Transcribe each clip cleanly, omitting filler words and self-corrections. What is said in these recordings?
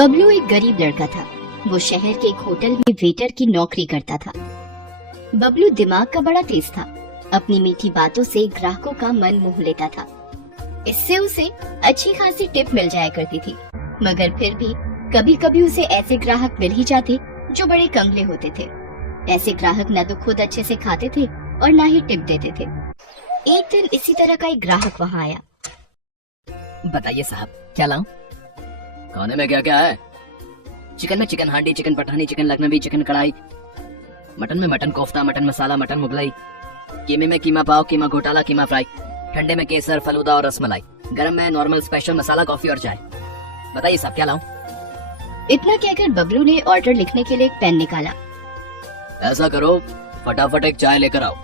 बबलू एक गरीब लड़का था। वो शहर के एक होटल में वेटर की नौकरी करता था। बबलू दिमाग का बड़ा तेज था। अपनी मीठी बातों से ग्राहकों का मन मोह लेता था। इससे उसे अच्छी खासी टिप मिल जाया करती थी। मगर फिर भी कभी कभी उसे ऐसे ग्राहक मिल ही जाते जो बड़े कंगले होते थे। ऐसे ग्राहक न तो खुद अच्छे से खाते थे और न ही टिप देते थे। एक दिन इसी तरह का एक ग्राहक वहाँ आया। बताइए साहब, क्या लाऊं? खाने में क्या क्या है? चिकन में chicken handi, chicken Pathani, chicken Lucknowi, chicken kadai. Mutton में mutton kofta, mutton masala, mutton Mughlai. कीमे में कीमा पाव, कीमा घोटाला, कीमा फ्राई। ठंडे में केसर, फलूदा और रसमलाई। गरम में नॉर्मल, स्पेशल, मसाला, कॉफी और चाय। बताइए साहब, क्या लाऊं? इतना कहकर बबलू ने ऑर्डर लिखने के लिए एक पेन निकाला। ऐसा करो, फटाफट एक चाय लेकर आओ।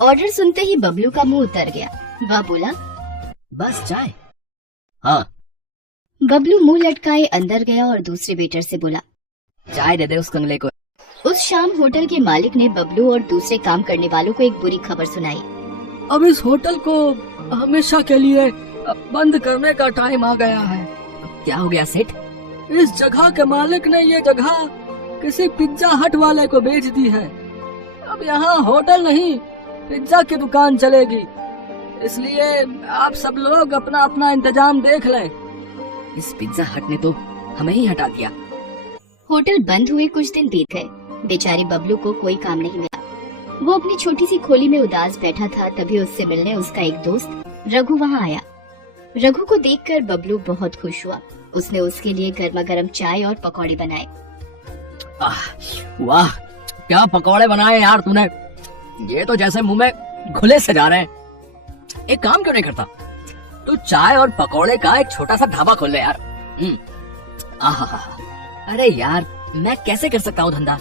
ऑर्डर सुनते ही बबलू का मुंह उतर गया। वह बोला, बस चाय? हाँ। बबलू मुंह लटकाए अंदर गया और दूसरे वेटर से बोला, चाय दे दे उस कंगले को। उस शाम होटल के मालिक ने बबलू और दूसरे काम करने वालों को एक बुरी खबर सुनाई। अब इस होटल को हमेशा के लिए बंद करने का टाइम आ गया है। क्या हो गया सेठ? इस जगह के मालिक ने ये जगह किसी पिज्जा हट वाले को बेच दी है। अब यहाँ होटल नहीं, पिज्जा की दुकान चलेगी। इसलिए आप सब लोग अपना अपना इंतजाम देख लें। इस पिज्जा हट ने तो हमें ही हटा दिया। होटल बंद हुए कुछ दिन बीत गए। बेचारे बबलू को कोई काम नहीं मिला। वो अपनी छोटी सी खोली में उदास बैठा था। तभी उससे मिलने उसका एक दोस्त रघु वहाँ आया। रघु को देखकर बबलू बहुत खुश हुआ। उसने उसके लिए गर्मा गर्म चाय और पकौड़े बनाए। वाह, क्या पकौड़े बनाए यार तूने। ये तो जैसे मुंह में घुले से जा रहे हैं। एक काम क्यों नहीं करता, तू चाय और पकौड़े का एक छोटा सा ढाबा खोल ले यार। आहा, अरे यार, मैं कैसे कर सकता हूँ धंधा?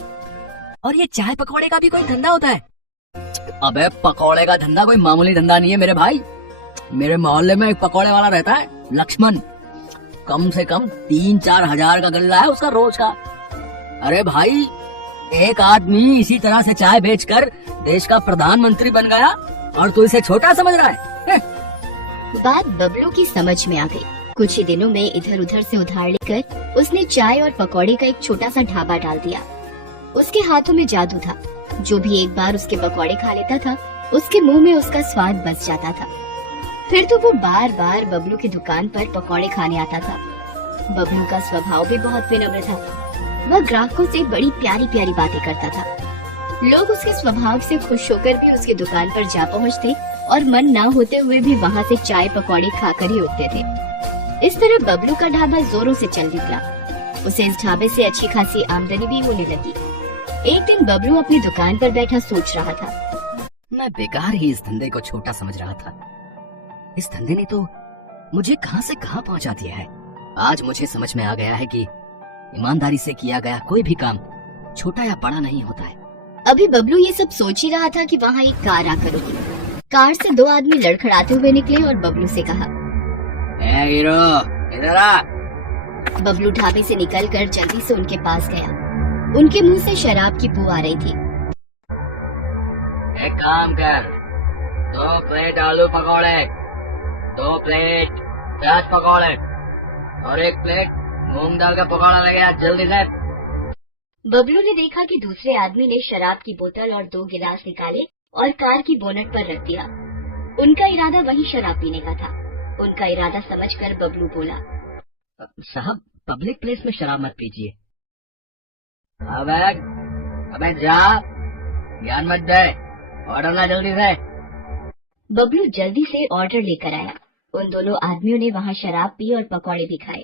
और ये चाय पकौड़े का भी कोई धंधा होता है? अबे पकौड़े का धंधा कोई मामूली धंधा नहीं है मेरे भाई। मेरे मोहल्ले में एक पकौड़े वाला रहता है, लक्ष्मण। कम से कम 3-4 हजार का गल्ला है उसका रोज का। अरे भाई, एक आदमी इसी तरह से चाय बेचकर देश का प्रधानमंत्री बन गया और तू इसे छोटा समझ रहा है? बात बबलू की समझ में आ गई। कुछ ही दिनों में इधर उधर से उधार लेकर उसने चाय और पकौड़े का एक छोटा सा ढाबा डाल दिया। उसके हाथों में जादू था। जो भी एक बार उसके पकौड़े खा लेता था, उसके मुंह में उसका स्वाद बस जाता था। फिर तो वो बार बार बबलू की दुकान पर पकौड़े खाने आता था। बबलू का स्वभाव भी बहुत विनम्र था। वह ग्राहकों से बड़ी प्यारी प्यारी बातें करता था। लोग उसके स्वभाव से खुश होकर भी उसकी दुकान पर जा पहुँचते और मन ना होते हुए भी वहाँ से चाय पकौड़े खाकर ही उठते थे। इस तरह बबलू का ढाबा जोरों से चल निकला। उसे इस ढाबे से अच्छी खासी आमदनी भी होने लगी। एक दिन बबलू अपनी दुकान पर बैठा सोच रहा था। मैं बेकार ही इस धंधे को छोटा समझ रहा था। इस धंधे ने तो मुझे कहां से कहां पहुंचा दिया है। आज मुझे समझ में आ गया है कि ईमानदारी से किया गया कोई भी काम छोटा या बड़ा नहीं होता है। अभी बबलू ये सब सोच ही रहा था कि वहाँ एक कार आकर रुकी। कार से 2 आदमी लड़खड़ाते हुए निकले और बबलू से कहा, ए हीरो, इधर आ। बबलू ढाबे से निकलकर जल्दी से उनके पास गया। उनके मुंह से शराब की बू आ रही थी। एक काम कर, 2 प्लेट आलू पकौड़े, 2 प्लेट प्याज पकौड़े और 1 प्लेट मूंग दाल का पकौड़ा ले गया, जल्दी से। बबलू ने देखा कि दूसरे आदमी ने शराब की बोतल और 2 गिलास निकाले और कार की बोनट पर रख दिया। उनका इरादा वही शराब पीने का था। उनका इरादा समझकर बबलू बोला, साहब, पब्लिक प्लेस में शराब मत पीजिए। अबे जा, ज्ञान मत दे, ऑर्डर ला जल्दी से। बबलू जल्दी से ऑर्डर लेकर आया। उन दोनों आदमियों ने वहाँ शराब पी और पकौड़े भी खाए।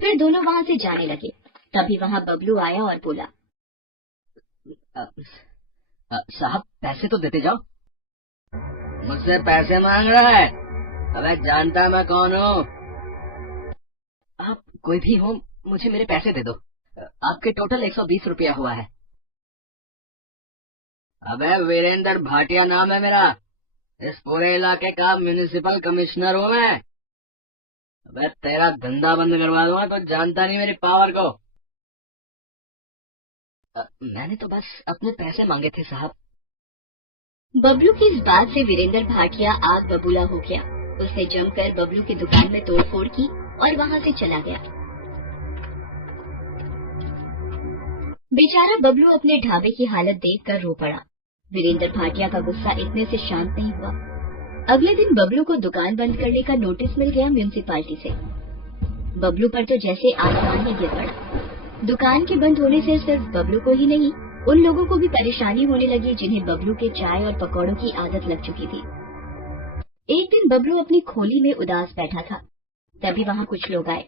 फिर दोनों वहाँ से जाने लगे। तभी वहाँ बबलू आया और बोला, साहब, पैसे तो देते जाओ। मुझसे पैसे मांग रहा है? अबे जानता मैं कौन हूँ? आप कोई भी हो, मुझे मेरे पैसे दे दो। आपके टोटल 120 रुपया हुआ है। अबे वीरेंद्र भाटिया नाम है मेरा। इस पूरे इलाके का म्युनिसिपल कमिश्नर हूँ मैं। अबे तेरा धंधा बंद करवा दूंगा तो जानता नहीं मेरी पावर को। मैंने तो बस अपने पैसे मांगे थे साहब। बबलू की इस बात से वीरेंद्र भाटिया आग बबूला हो गया। उसने जमकर बबलू की दुकान में तोड़फोड़ की और वहाँ से चला गया। बेचारा बबलू अपने ढाबे की हालत देखकर रो पड़ा। वीरेंद्र भाटिया का गुस्सा इतने से शांत नहीं हुआ। अगले दिन बबलू को दुकान बंद करने का नोटिस मिल गया म्युनिसिपालिटी से। बबलू पर तो जैसे आसमान ही गिर पड़ा। दुकान के बंद होने से सिर्फ बबलू को ही नहीं, उन लोगों को भी परेशानी होने लगी जिन्हें बबलू के चाय और पकौड़ों की आदत लग चुकी थी। एक दिन बबलू अपनी खोली में उदास बैठा था, तभी वहाँ कुछ लोग आए।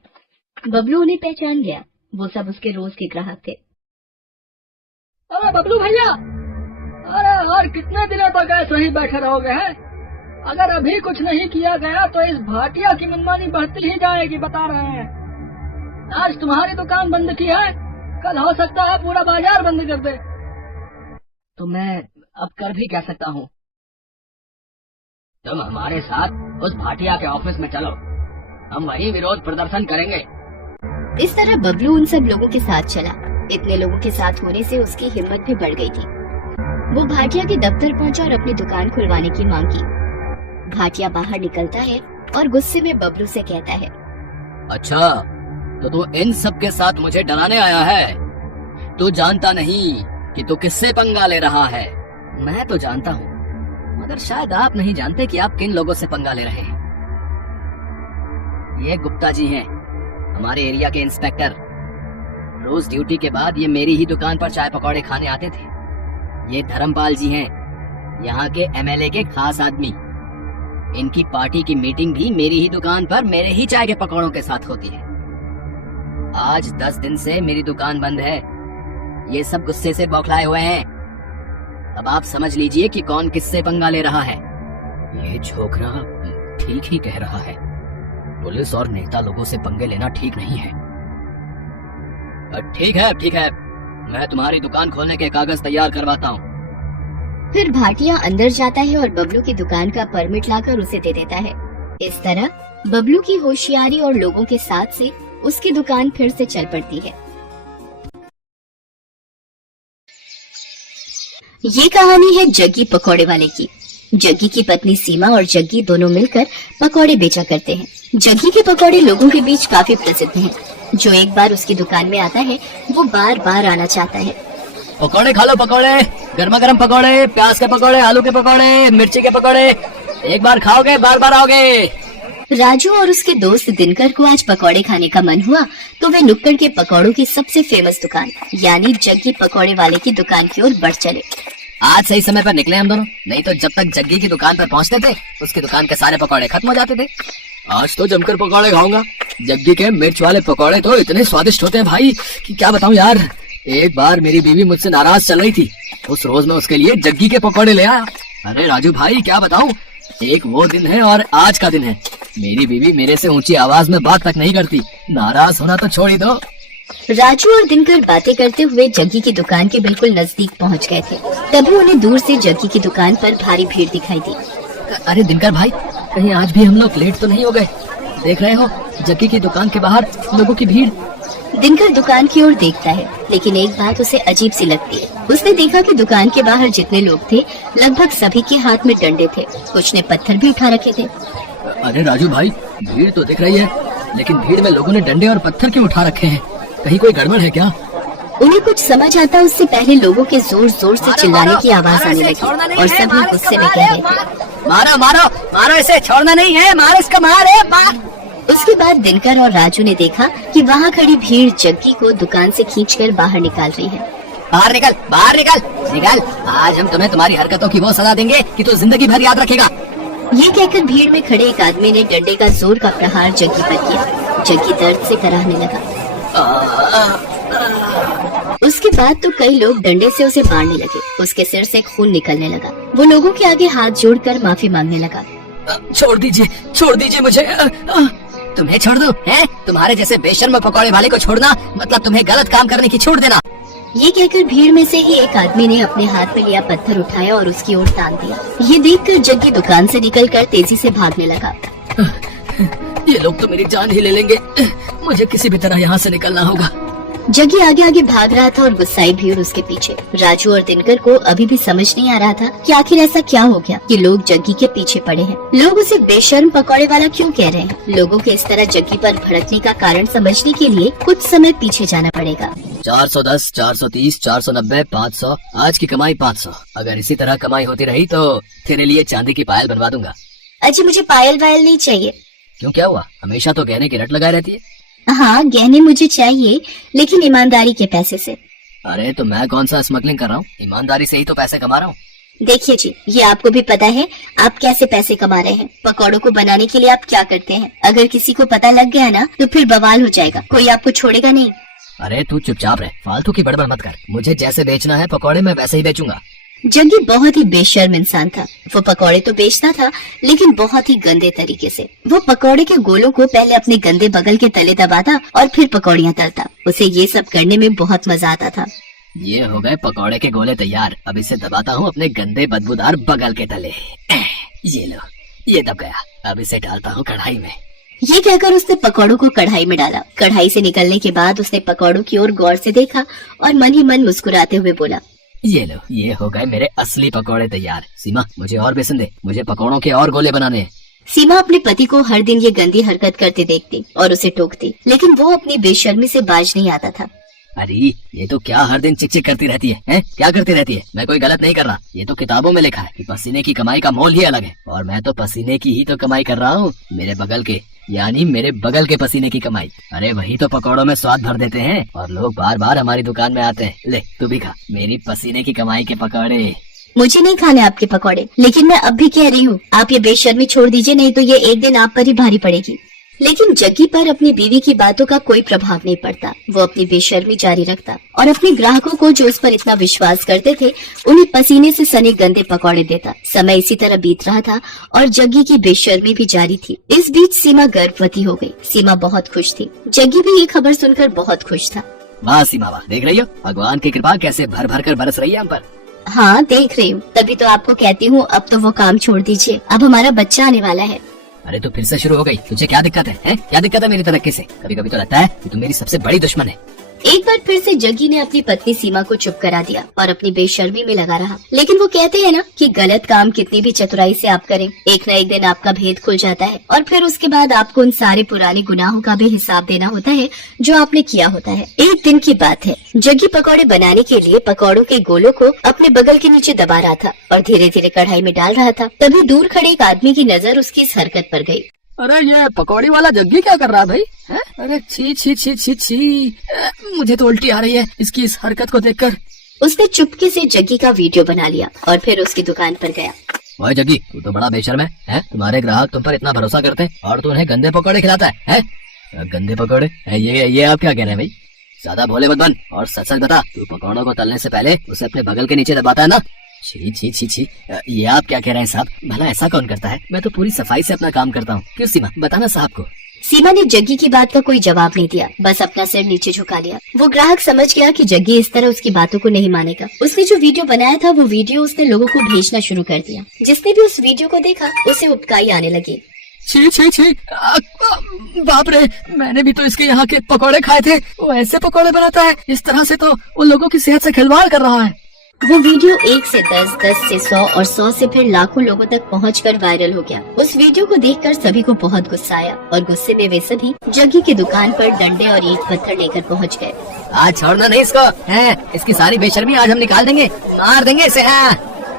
बबलू उन्हें पहचान गया। वो सब उसके रोज के ग्राहक थे। अरे बबलू भैया, अरे और कितने दिनों तक ऐसे ही बैठे रहोगे हैं? अगर अभी कुछ नहीं किया गया तो इस भाटिया की मनमानी बढ़ती ही जाएगी, बता रहे हैं। आज तुम्हारी दुकान बंद की है, कल हो सकता है पूरा बाजार बंद कर दे। तो मैं अब कर भी क्या सकता हूँ? तुम हमारे साथ उस भाटिया के ऑफिस में चलो, हम वहीं विरोध प्रदर्शन करेंगे। इस तरह बबलू उन सब लोगों के साथ चला। इतने लोगों के साथ होने से उसकी हिम्मत भी बढ़ गई थी। वो भाटिया के दफ्तर पहुंचा और अपनी दुकान खुलवाने की मांग की। भाटिया बाहर निकलता है और गुस्से में बबलू से कहता है, अच्छा, तो तू इन सब के साथ मुझे डराने आया है? तू जानता नहीं कि तू किससे पंगा ले रहा है। मैं तो जानता हूँ, मगर शायद आप नहीं जानते कि आप किन लोगों से पंगा ले रहे हैं। ये गुप्ता जी हैं, हमारे एरिया के इंस्पेक्टर। रोज ड्यूटी के बाद ये मेरी ही दुकान पर चाय पकौड़े खाने आते थे। ये धर्मपाल जी हैं, यहाँ के एमएलए के खास आदमी। इनकी पार्टी की मीटिंग भी मेरी ही दुकान पर मेरे ही चाय के पकौड़ों के साथ होती है। आज 10 दिन से मेरी दुकान बंद है। ये सब गुस्से से बौखलाए हुए हैं। अब आप समझ लीजिए कि कौन किससे पंगा ले रहा है। ये छोकरा ठीक ही कह रहा है। पुलिस और नेता लोगों से पंगे लेना ठीक नहीं है। ठीक है, मैं तुम्हारी दुकान खोलने के कागज तैयार करवाता हूँ। फिर भाटिया अंदर जाता है और बबलू की दुकान का परमिट लाकर उसे दे देता है। इस तरह बबलू की होशियारी और लोगों के साथ से उसकी दुकान फिर से चल पड़ती है। ये कहानी है जग्गी पकौड़े वाले की। जग्गी की पत्नी सीमा और जग्गी दोनों मिलकर पकौड़े बेचा करते हैं। जग्गी के पकौड़े लोगों के बीच काफी प्रसिद्ध हैं। जो एक बार उसकी दुकान में आता है वो बार बार आना चाहता है। पकौड़े खा लो, पकौड़े, गर्मा गर्म पकौड़े, प्याज के पकौड़े, आलू के पकौड़े, मिर्ची के पकौड़े। एक बार खाओगे बार बार आओगे। राजू और उसके दोस्त दिनकर को आज पकौड़े खाने का मन हुआ तो वे नुक्कड़ के पकौड़ों की सबसे फेमस दुकान यानी जग्गी पकौड़े वाले की दुकान की ओर बढ़ चले। आज सही समय पर निकले हम दोनों, नहीं तो जब तक जग्गी की दुकान पर पहुंचते थे उसकी दुकान के सारे पकौड़े खत्म हो जाते थे। आज तो जमकर पकौड़े खाऊंगा। जग्गी के मिर्च वाले पकौड़े तो इतने स्वादिष्ट होते हैं भाई कि क्या बताऊं यार। एक बार मेरी बीवी मुझसे नाराज चल रही थी, उस रोज मैं उसके लिए जग्गी के पकौड़े ले आया। अरे राजू भाई क्या बताऊं, एक वो दिन है और आज का दिन है। मेरी बीवी मेरे से ऊंची आवाज में बात तक नहीं करती। नाराज होना तो छोड़ ही दो। राजू और दिनकर बातें करते हुए जग्गी की दुकान के बिल्कुल नजदीक पहुंच गए थे। तभी उन्हें दूर से जग्गी की दुकान पर भारी भीड़ दिखाई दी। अरे दिनकर भाई, कहीं आज भी हम लोग लेट तो नहीं हो गए? देख रहे हो जग्गी की दुकान के बाहर लोगों की भीड़। दिनकर दुकान की ओर देखता है, लेकिन एक बात उसे अजीब सी लगती है। उसने देखा कि दुकान के बाहर जितने लोग थे लगभग सभी के हाथ में डंडे थे, कुछ ने पत्थर भी उठा रखे थे। अरे राजू भाई, भीड़ तो दिख रही है, लेकिन भीड़ में लोगों ने डंडे और पत्थर क्यों उठा रखे हैं? कहीं कोई गड़बड़ है क्या? उन्हें कुछ समझ आता उससे पहले लोगों के जोर जोर से चिल्लाने की आवाज आने लगी और सभी गुस्से में कह रहे थे, मारो मारो मारो, इसे छोड़ना नहीं है, मार इसका, मार। उसके बाद दिनकर और राजू ने देखा कि वहाँ खड़ी भीड़ जग्गी को दुकान से खींचकर बाहर निकाल रही है। बाहर निकल। आज हम तुम्हें तुम्हारी हरकतों की वो सजा देंगे कि तू जिंदगी भर याद रखेगा। ये कहकर भीड़ में खड़े एक आदमी ने डंडे का जोर का प्रहार जग्गी पर किया। जग्गी दर्द से कराहने लगा। उसके बाद तो कई लोग डंडे से उसे मारने लगे। उसके सिर से खून निकलने लगा। वो लोगों के आगे हाथ जोड़कर माफी मांगने लगा। छोड़ दीजिए मुझे। तुम्हें छोड़ दूं? हैं? तुम्हारे जैसे बेशर्म पकौड़े वाले को छोड़ना मतलब तुम्हें गलत काम करने की छूट देना। ये कहकर भीड़ में से ही एक आदमी ने अपने हाथ में लिया पत्थर उठाया और उसकी ओर तान दिया। ये देखकर जग्गी दुकान से निकलकर तेजी से भागने लगा। ये लोग तो मेरी जान ही ले लेंगे। मुझे किसी भी तरह यहाँ से निकलना होगा। जग्गी आगे आगे भाग रहा था और गुस्साई भीड़ उसके पीछे। राजू और दिनकर को अभी भी समझ नहीं आ रहा था कि आखिर ऐसा क्या हो गया कि लोग जग्गी के पीछे पड़े हैं। लोग उसे बेशर्म पकौड़े वाला क्यों कह रहे हैं? लोगों के इस तरह जग्गी पर भड़कने का कारण समझने के लिए कुछ समय पीछे जाना पड़ेगा। 410, 430, 490, 500। आज की कमाई 500। अगर इसी तरह कमाई होती रही तो तेरे लिए चांदी की पायल बनवा दूंगा। अच्छा, मुझे पायल वायल नहीं चाहिए। क्यों, क्या हुआ? हमेशा तो गहने की रट लगाए रहती है। हाँ, गहने मुझे चाहिए, लेकिन ईमानदारी के पैसे से। अरे तो मैं कौन सा स्मगलिंग कर रहा हूँ? ईमानदारी से ही तो पैसे कमा रहा हूँ। देखिए जी, ये आपको भी पता है आप कैसे पैसे कमा रहे हैं। पकौड़ों को बनाने के लिए आप क्या करते हैं? अगर किसी को पता लग गया ना तो फिर बवाल हो जाएगा, कोई आपको छोड़ेगा नहीं। अरे तू चुपचाप रह, फालतू की बड़बड़ मत कर। मुझे जैसे बेचना है पकौड़े मैं वैसे ही बेचूंगा। जग्गी बहुत ही बेशर्म इंसान था। वो पकौड़े तो बेचता था, लेकिन बहुत ही गंदे तरीके से। वो पकौड़े के गोलों को पहले अपने गंदे बगल के तले दबाता और फिर पकौड़ियाँ तलता। उसे ये सब करने में बहुत मजा आता था। ये हो गए पकौड़े के गोले तैयार। अब इसे दबाता हूँ अपने गंदे बदबूदार बगल के तले। ये लो, ये दब गया। अब इसे डालता हूँ कढ़ाई में। ये कहकर उसने पकौड़ों को कढ़ाई में डाला। कढ़ाई से निकलने के बाद उसने पकौड़ों की ओर गौर से देखा और मन ही मन मुस्कुराते हुए बोला, ये लो, ये हो गए मेरे असली पकौड़े तैयार। सीमा, मुझे और बेसन दे, मुझे पकौड़ों के और गोले बनाने हैं। सीमा अपने पति को हर दिन ये गंदी हरकत करते देखती और उसे टोकती, लेकिन वो अपनी बेशर्मी से बाज नहीं आता था। अरे ये तो क्या हर दिन चिक चिक करती रहती है, हैं? क्या करती रहती है? मैं कोई गलत नहीं कर रहा। ये तो किताबों में लिखा है कि पसीने की कमाई का मोल ही अलग है, और मैं तो पसीने की ही तो कमाई कर रहा हूँ। मेरे बगल के, यानी मेरे बगल के पसीने की कमाई। अरे वही तो पकौड़ों में स्वाद भर देते हैं और लोग बार बार हमारी दुकान में आते हैं। ले तू भी खा मेरी पसीने की कमाई के पकौड़े। मुझे नहीं खाने आपके पकौड़े, लेकिन मैं अब भी कह रही हूँ आप ये बेशर्मी छोड़ दीजिए, नहीं तो ये एक दिन आप पर ही भारी पड़ेगी। लेकिन जग्गी पर अपनी बीवी की बातों का कोई प्रभाव नहीं पड़ता। वो अपनी बेशर्मी जारी रखता और अपने ग्राहकों को जो उस पर इतना विश्वास करते थे उन्हें पसीने से सने गंदे पकौड़े देता। समय इसी तरह बीत रहा था और जग्गी की बेशर्मी भी जारी थी। इस बीच सीमा गर्भवती हो गई। सीमा बहुत खुश थी। जग्गी भी ये खबर सुनकर बहुत खुश था। वाह सीमा वाह, देख रही हो भगवान की कृपा कैसे भर भर कर बरस रही है हम पर। हाँ देख रही हूँ, तभी तो आपको कहती हूँ अब तो वो काम छोड़ दीजिए, अब हमारा बच्चा आने वाला है। अरे तो फिर से शुरू हो गई। तुझे क्या दिक्कत है? क्या दिक्कत है मेरी तरक्की से? कभी कभी तो लगता है कि तुम मेरी सबसे बड़ी दुश्मन है। एक बार फिर से जग्गी ने अपनी पत्नी सीमा को चुप करा दिया और अपनी बेशर्मी में लगा रहा। लेकिन वो कहते हैं ना कि गलत काम कितनी भी चतुराई से आप करें, एक न एक दिन आपका भेद खुल जाता है और फिर उसके बाद आपको उन सारे पुराने गुनाहों का भी हिसाब देना होता है जो आपने किया होता है। एक दिन की बात है, जग्गी पकौड़े बनाने के लिए पकौड़ों के गोलों को अपने बगल के नीचे दबा रहा था और धीरे धीरे कढ़ाई में डाल रहा था। तभी दूर खड़े एक आदमी की नजर उसकी इस हरकत पर गई। अरे ये पकौड़ी वाला जग्गी क्या कर रहा है भाई? है? अरे छी छी छी छी छी, मुझे तो उल्टी आ रही है इसकी इस हरकत को देखकर। उसने चुपके से जग्गी का वीडियो बना लिया और फिर उसकी दुकान पर गया। ओए जग्गी, तू तो बड़ा बेशर्म है? तुम्हारे ग्राहक तुम पर इतना भरोसा करते हैं और तू उन्हें गंदे पकौड़े खिलाता है? गंदे पकौड़े? ये आप क्या कह रहे हैं भाई? ज्यादा भोले मत बन और सच सच बता, तू पकौड़ों को तलने से पहले उसे अपने बगल के नीचे दबाता है ना? छी छी छी छी, ये आप क्या कह रहे हैं साहब? भला ऐसा कौन करता है? मैं तो पूरी सफाई से अपना काम करता हूँ। क्यों सीमा, बताना साहब को। सीमा ने जग्गी की बात का कोई जवाब नहीं दिया, बस अपना सिर नीचे झुका लिया। वो ग्राहक समझ गया कि जग्गी इस तरह उसकी बातों को नहीं मानेगा। उसने जो वीडियो बनाया था वो वीडियो उसने लोगों को भेजना शुरू कर दिया। जिसने भी उस वीडियो को देखा उसे उबकाई आने लगी। छी छी छी, बाप रे, मैंने भी तो इसके यहाँ के पकौड़े खाए थे। वो ऐसे पकौड़े बनाता है? इस तरह से तो वो लोगों की सेहत से खिलवाड़ कर रहा है। वो वीडियो 1 से 10, 10 से 100 और 100 से फिर लाखों लोगों तक पहुंचकर वायरल हो गया। उस वीडियो को देखकर सभी को बहुत गुस्सा आया और गुस्से में वे सभी जग्गी की दुकान पर डंडे और ईंट पत्थर लेकर पहुंच गए। आज छोड़ना नहीं इसको, इसकी सारी बेशर्मी आज हम निकाल देंगे, मार देंगे इसे।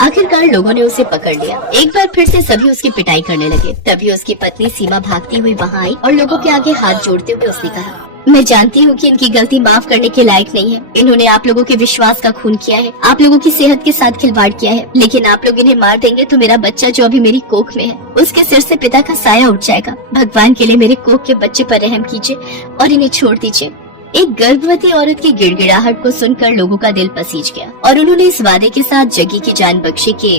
आखिरकार लोगों ने उसे पकड़ लिया। एक बार फिर से सभी उसकी पिटाई करने लगे। तभी उसकी पत्नी सीमा भागती हुई वहाँ आई और लोगों के आगे हाथ जोड़ते हुए उसने कहा, मैं जानती हूँ कि इनकी गलती माफ करने के लायक नहीं है। इन्होंने आप लोगों के विश्वास का खून किया है, आप लोगों की सेहत के साथ खिलवाड़ किया है। लेकिन आप लोग इन्हें मार देंगे तो मेरा बच्चा जो अभी मेरी कोख में है उसके सिर से पिता का साया उठ जाएगा। भगवान के लिए मेरे कोख के बच्चे पर रहम कीजिए और इन्हें छोड़ दीजिए। एक गर्भवती औरत की गिड़गिड़ाहट को सुनकर लोगों का दिल पसीज गया और उन्होंने इस वादे के साथ जग्गी की जान बख्शी कि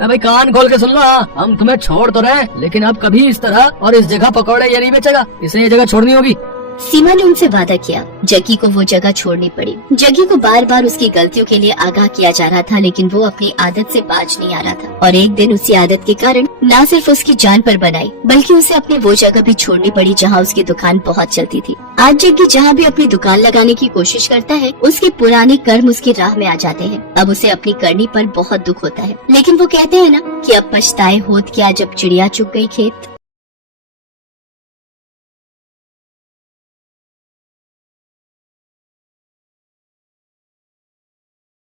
भाई कान खोल के सुन लो, हम तुम्हें छोड़ तो रहे, लेकिन अब कभी इस तरह और इस जगह पकौड़े ये नहीं बेचेगा। इसे ये जगह छोड़नी होगी। सीमा ने उनसे वादा किया। जग्गी को वो जगह छोड़नी पड़ी। जग्गी को बार बार उसकी गलतियों के लिए आगाह किया जा रहा था, लेकिन वो अपनी आदत से बाज नहीं आ रहा था और एक दिन उसी आदत के कारण न सिर्फ उसकी जान पर बनाई बल्कि उसे अपनी वो जगह भी छोड़नी पड़ी जहाँ उसकी दुकान बहुत चलती थी। आज जग्गी जहाँ भी अपनी दुकान लगाने की कोशिश करता है उसके पुराने कर्म उसकी राह में आ जाते हैं। अब उसे अपनी करनी पर बहुत दुख होता है, लेकिन वो कहते हैं ना कि अब पछताए होत क्या जब चिड़िया चुग गई खेत।